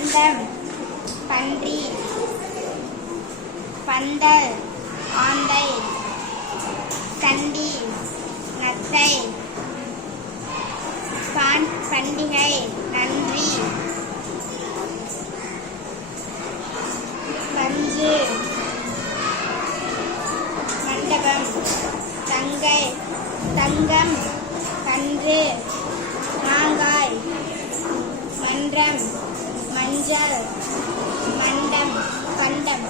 பந்தம் பன்றி பந்தல் ஆந்தை சண்டி நத்தை பண்டிகை நன்றி பஞ்சு மண்டபம் தங்கை தங்கம் கன்று மாங்காய் மன்றம் மஞ்சள் மண்டம் பண்டம்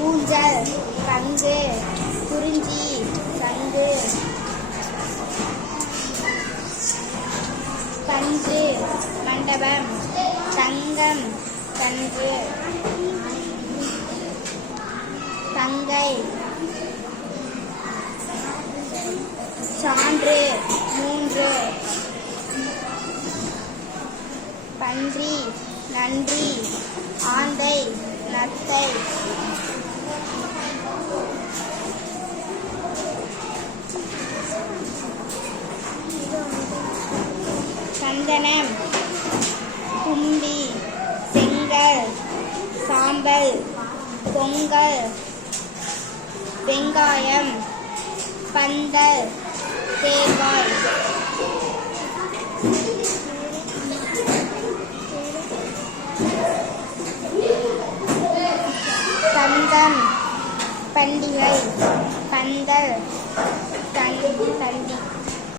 ஊஞ்சல் பங்கு குறிஞ்சி சங்கு பஞ்சு மண்டபம் தங்கம் கன்று தங்கை சான்று மூன்று பன்றி நன்றி ஆந்தை நத்தை சந்தனம் கும்பி செங்கல் சாம்பல் பொங்கல் வெங்காயம் பந்தல் தேங்காய் பந்தம் பண்டிகை பந்தல்